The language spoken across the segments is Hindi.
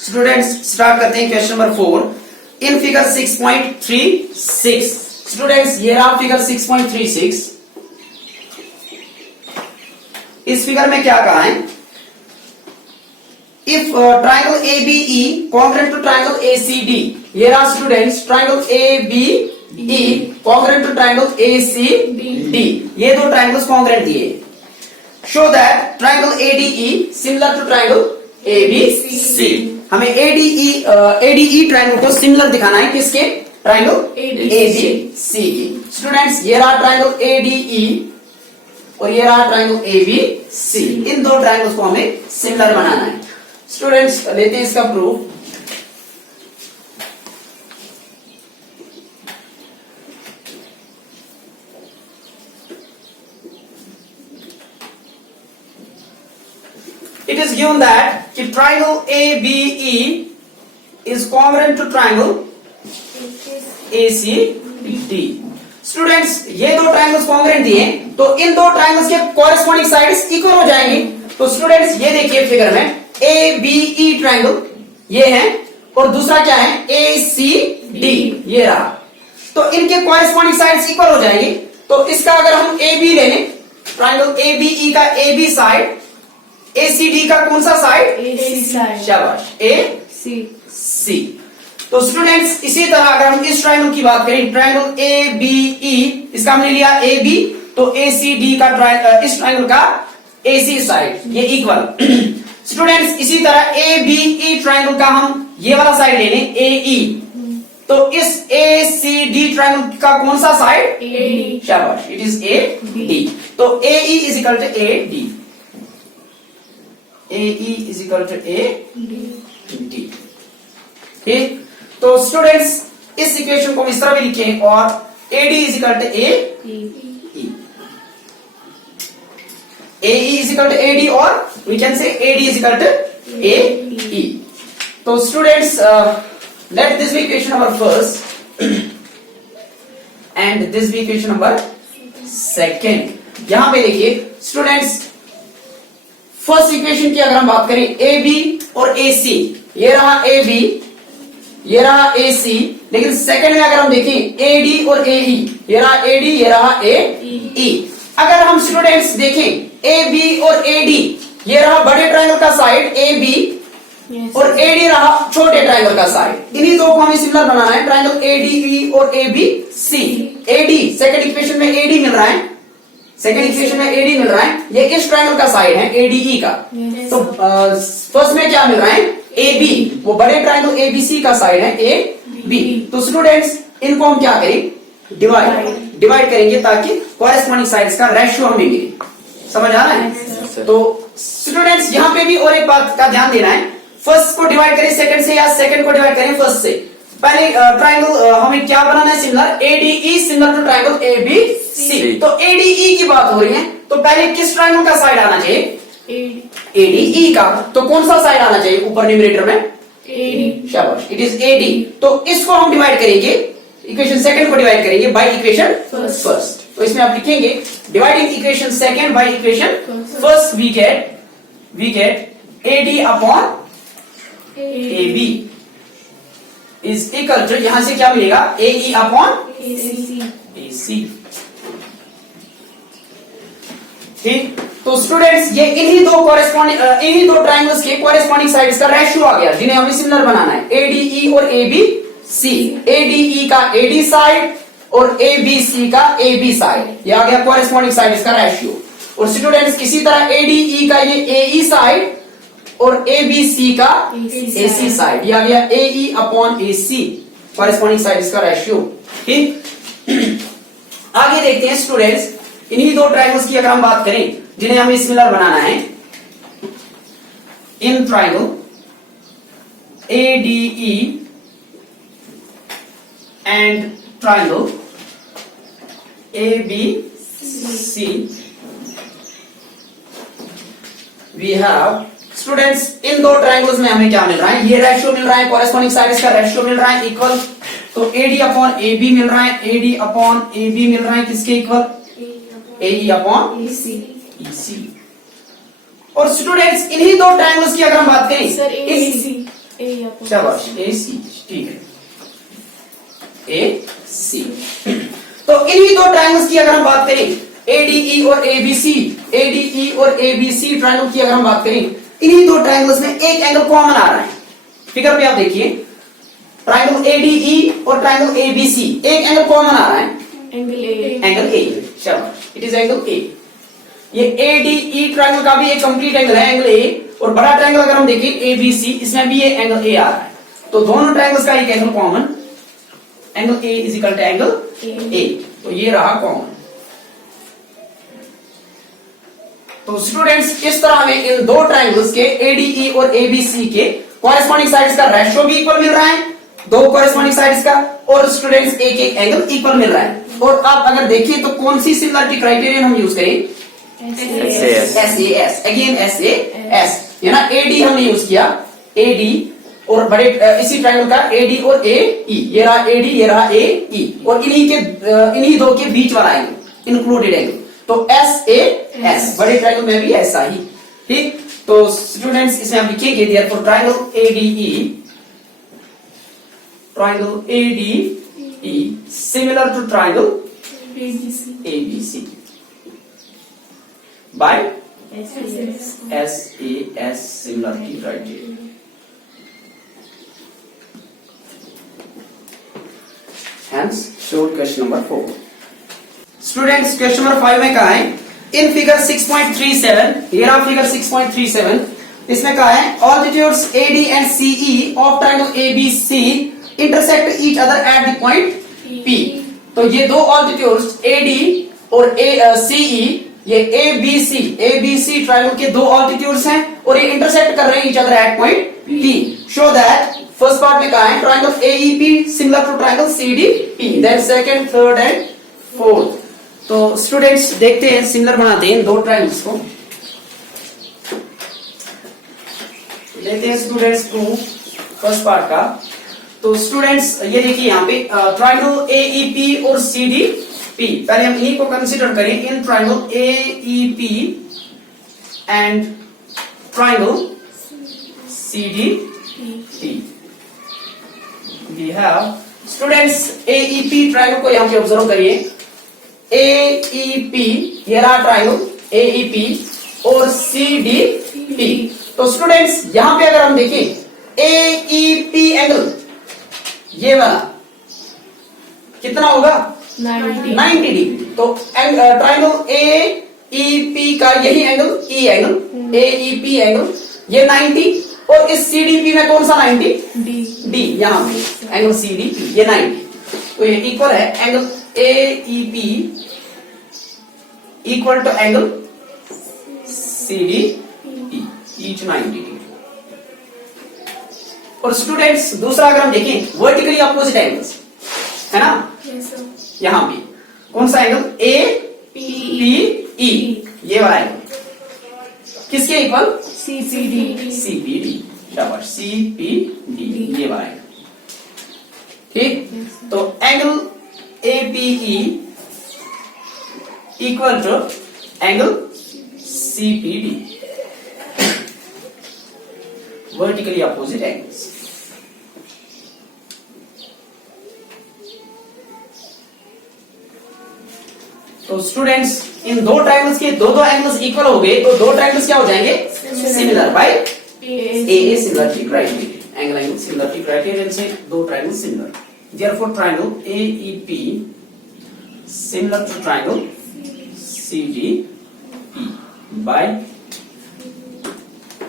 स्टूडेंट्स स्टार्ट करते हैं question number 4 in figure 6.36। Students ये रहा फिगर 6.36। इस फिगर में क्या कहा है, if triangle ABE congruent to triangle ACD। ये रहा students triangle ABE congruent to triangle ACD। ये दो ट्राइंगल्स कॉन्ग्रुएंट दिए। Show that triangle ADE similar to triangle ABC। हमें ADE ट्राइंगल को सिमिलर दिखाना है किसके, ट्राइंगल ABC की। स्टूडेंट्स ये रहा ट्राइंगल ADE और ये रहा ट्राइंगल ABC। इन दो ट्राइंगल्स को हमें सिमिलर बनाना है। स्टूडेंट्स लेते हैं इसका proof. It is given that कि triangle ABE is congruent to triangle ACD। Students ये दो ट्राइंगल्स कॉन्ग्रुएंट दिए तो इन दो ट्राइंगल्स के कॉरेस्पॉन्डिंग साइड्स इक्वल हो जाएंगी। तो स्टूडेंट्स ये देखिए फिगर में ABE ट्राइंगल ये है और दूसरा क्या है ACD ये रहा। तो इनके कॉरेस्पॉन्डिंग साइड्स इक्वल हो जाएंगी। तो इसका अगर हम AB ले लें, ट्राइंगल ABE का AB साइड, ACD का कौन सा साइड, AC साइड। शाबाश AC। तो स्टूडेंट्स इसी तरह अगर हम इस ट्राइंगल की बात करें, ट्राइंगल ABE इसका हमने लिया AB, तो ACD का इस ट्राइंगल का AC साइड ये इक्वल। स्टूडेंट्स इसी तरह ABE ट्राइंगल का हम ये वाला साइड ले लें AE, तो इस ACD ट्राइंगल का कौन सा साइड, AD। शाबाश इट इज AD। तो AE is equal to AD, AE is equal to AD। ठीक, तो स्टूडेंट्स इस इक्वेशन को हम इस तरह भी लिखें और AD is equal to AE, AE is equal to AD और we can say AD is equal to AE। तो students let this be equation number first and this be equation number second. यहां पे देखिए स्टूडेंट्स फर्स्ट इक्वेशन की अगर हम बात करें AB और AC, ये रहा AB ये रहा AC, लेकिन सेकंड में अगर हम देखें AD और AE, ये रहा AD ये रहा AE। अगर हम स्टूडेंट्स देखें AB और AD, ये रहा बड़े ट्रायंगल का साइड AB और AD रहा छोटे ट्रायंगल का साइड। इन्हीं दो को हमें सिमिलर बनाना है, ट्रायंगल ADE और ABC। AD सेकंड इक्वेशन में AD मिल रहा है, सेकंड इक्वेशन में AD मिल रहा है, ये इस ट्रायंगल का साइड है ADE का। तो फर्स्ट में क्या मिल रहा है AB, वो बड़े ट्रायंगल ABC का साइड है AB। तो स्टूडेंट्स इनको हम क्या करें, डिवाइड करेंगे ताकि कॉरेस्पॉन्डिंग साइड्स का रेशियो हमें मिले। समझ आ रहा है? तो स्टूडेंट्स यहाँ पे भी और एक बात का ध्यान देना है, फर्स्ट को डिवाइड करें सेकंड से या सेकंड को डिवाइड करें फर्स्ट से। पहले ट्रायंगल हमें क्या बनाना है, similar ADE similar to triangle ABC। तो ADE की बात हो रही है तो पहले किस ट्रायंगल का साइड आना चाहिए, ADE का। तो कौन सा साइड आना चाहिए ऊपर न्यूमरेटर में, AD। शाबाश इट इज AD। तो इसको हम डिवाइड करेंगे, इक्वेशन सेकंड को डिवाइड करेंगे बाय इक्वेशन फर्स्ट। तो इसमें आप लिखेंगे dividing equation second by equation first, we get AD upon AB is equal to, यहां से क्या मिलेगा AE अपॉन AC। ठीक, तो स्टूडेंट्स ये इन्हीं दो ट्रायंगल्स के कॉरेस्पॉन्डिंग साइड्स का रेशियो आ गया जिन्हें हमें सिमिलर बनाना है, ADE और ABC। ADE का AD साइड और ABC का AB साइड, ये आ गया कॉरेस्पॉन्डिंग साइड्स का रेशियो। और स्टूडेंट्स इसी तरह ADE का ये AE साइड और ABC का AC साइड, ये आ गया AE upon AC corresponding sides का रेशियो। ठीक, आगे देखते हैं स्टूडेंट्स इन्हीं दो ट्रायंगल्स की अगर हम बात करें जिन्हें हमें सिमिलर बनाना है, in triangle ADE and triangle ABC we have, students इन दो ट्रायंगल्स में हमें क्या मिल रहा है, ये रेशियो मिल रहा है, कॉरेस्पॉन्डिंग साइड्स का रेशियो मिल रहा है इक्वल। तो AD अपॉन AB मिल रहा है, AD अपॉन AB मिल रहा है किसके इक्वल, AE अपॉन EC। और स्टूडेंट्स इन्हीं दो ट्रायंगल्स की अगर हम बात करें सर AC शाबाश ए सी, ठीक है ए सी। तो इन्हीं दो ट्रायंगल्स की अगर हम बात करें एडीई और एबीसी, एडीई और एबीसी ट्रायंगल की अगर हम बात करें, इन्हीं दो ट्रायंगल्स में एक एंगल कॉमन आ रहा है। फिगर पे आप देखिए ट्रायंगल एडीई और ट्रायंगल एबीसी, एक एंगल कॉमन आ रहा है, एंगल ए। शाबाश, इट इज एंगल ए। ये एडीई ट्रायंगल का भी एक कंप्लीट एंगल है, एंगल ए। और बड़ा ट्रायंगल अगर हम देखें एबीसी, इसमें भी ये एंगल ए आ रहा है। तो दोनों ट्रायंगल्स का एक angle common, angle A is equal to angle A. तो ये रहा कॉमन। तो स्टूडेंट्स इस तरह हमें इन दो ट्रायंगल्स के एडीई और एबीसी के कॉरेस्पॉन्डिंग साइड्स का रेशियो भी इक्वल मिल रहा है, दो कॉरेस्पॉन्डिंग साइड्स का, और स्टूडेंट्स एक एक एंगल इक्वल मिल रहा है। और आप अगर देखिए तो कौन सी सिमिलरिटी क्राइटेरियन हम यूज करें, SAS, अगेन SAS, ये ना एडी हमने यूज किया, एडी और बड़े इसी ट्रायंगल का एडी और AE, ये रहा एडी, ये रहा AE, और इन्हीं दो के बीच वाला एंगल इंक्लूडेड एंगल, तो SAS, बड़े ट्रायंगल में भी ऐसा ही, ठीक। तो स्टूडेंट्स इसमें हम लिखेंगे therefore triangle ADE similar to triangle ABC by SAS similarity criteria. Hence, showed question number 4. Students, question number 5 में कहा है in figure 6.37, here are figure 6.37, इसमें कहा है altitudes AD and CE of triangle ABC intersect each other at the point P. तो ये दो altitudes AD और CE, ये ABC ट्रायंगल के दो ऑल्टीट्यूड्स हैं और ये इंटरसेक्ट कर रहे हैं each other at point P। Show that first part में कहा है triangle AEP similar to triangle CDP, then second, third and fourth. तो स्टूडेंट्स देखते हैं, सिमिलर बनाते हैं दो ट्रायंगल्स को। लेते हैं स्टूडेंट्स को फर्स्ट पार्ट का। तो स्टूडेंट्स ये देखिए यहाँ पे ट्रायंगल AEP और CDP, पहले हम इन्हीं को कंसीडर करें, in triangle AEP and triangle CDP we have students AEP triangle को यहां पे ऑब्जर्व करिए, AEP ये रहा ट्रायंगल AEP और CDP। तो स्टूडेंट्स यहां पे अगर हम देखें AEP एंगल ये वाला कितना होगा 90 डिग्री। तो ट्रायंगल AEP का यही angle E angle, AEP angle ये 90, और इस CDP में कौन सा 90, D यहां पे एंगल CDP ये 90। तो ये इक्वल है angle AEP equal to angle CDP, each 90 degree. और स्टूडेंट्स दूसरा अगर हम देखें वर्टिकली अपोजिट एंगल्स है ना, यहां भी कौन सा एंगल APE, ये वाला एंगल किसके इक्वल CPD, शाबाश CPD, ये वाला एंगल, ठीक। तो angle APE equal to angle CPD, vertically opposite angles. तो स्टूडेंट्स इन दो ट्रायंगल्स के दो एंगल्स इक्वल हो गए, तो दो ट्रायंगल्स क्या हो जाएंगे, similar by AA similarity criteria, angle similarity criterion से दो triangle similar. Therefore triangle AEP similar to triangle CDP by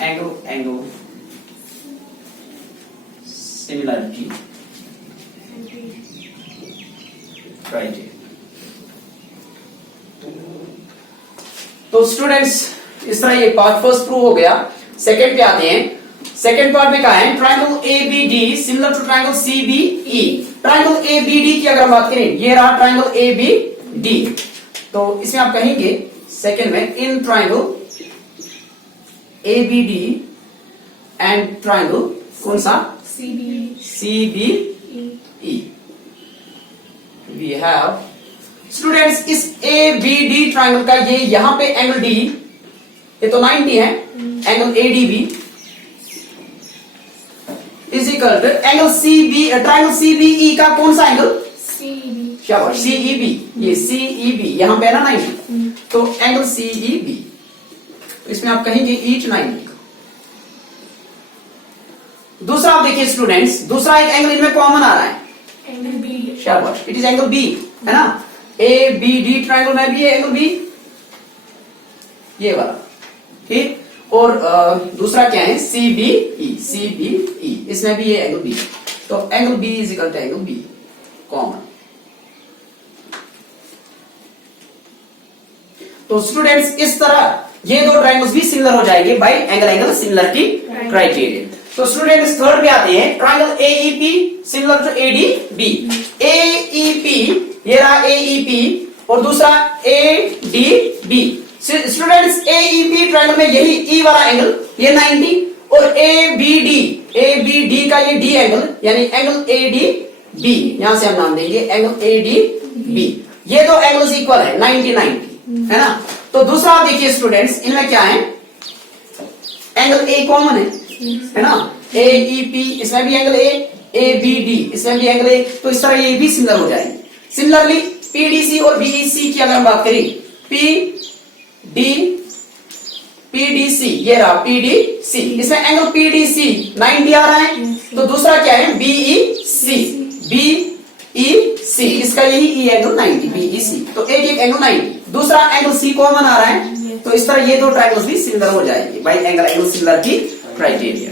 angle similarity criteria. तो स्टूडेंट्स इस तरह ये पार्ट फर्स्ट प्रूव हो गया। सेकंड पे आते हैं। सेकंड पार्ट में कहा है triangle ABD similar to triangle CBE। Triangle ABD की अगर हम बात करें, ये रहा ट्रायंगल ABD, तो इसमें आप कहेंगे सेकंड में in triangle ABD and triangle कौन सा CBE वी हैव स्टूडेंट्स इस ABD ट्रायंगल का ये यहां पे एंगल D, ये तो 90 है, angle ADB is equal to angle CB, triangle CBE का कौन सा एंगल? CB. शाबाश, CEB, ये CEB यहां पे है ना 90, तो एंगल CEB, तो इसमें आप कहेंगे ईच 90। दूसरा आप देखिए स्टूडेंट्स, दूसरा एक एंगल इनमें कॉमन आ रहा है, Angle B. शाबाश, इट इज एंगल B, है ना? ABD ट्राइंगल में भी है एंगल B, ये वाला, ठीक। और दूसरा क्या है? CBE, इसमें भी ये एंगल B, तो angle B is equal to angle B common. तो स्टूडेंट्स इस तरह ये दो ट्राइंगल्स भी सिमिलर हो जाएंगे बाय एंगल सिमिलरिटी क्राइटेरिया। तो स्टूडेंट्स थर्ड पे आते हैं, triangle AEP similar to ADB। AEP, ये रहा AEP, और दूसरा ADB। स्टूडेंट्स AEP ट्राइंगल में यही E वाला एंगल, ये 90, और ABD का ये D एंगल, यानी एंगल ADB, यहां से हम नाम देंगे एंगल ADB। ये दो एंगल्स इक्वल है, 90, है ना? तो दूसरा आप देखिए स्टूडेंट्स, इनमें क्या है? एंगल A कॉमन है ना? AEP, इसमें भी एंगल A, ABD, इसमें भी एंगल A, तो इस तरह ये भी सिमिलर हो जाएंगे। सिमिलरली PDC और BEC की अगर हम बात करें, PDC, ये रहा PDC, इसमें एंगल PDC 90 आ रहा है, तो दूसरा क्या है? BEC, इसका यही E एंगल 90, BEC, तो एक एंगल 90, दूसरा एंगल C कॉमन आ रहा है, तो इस तरह ये दो ट्राइंगल्स भी सिमिलर हो जाएंगे बाय एंगल सिमिलरिटी क्राइटेरिया।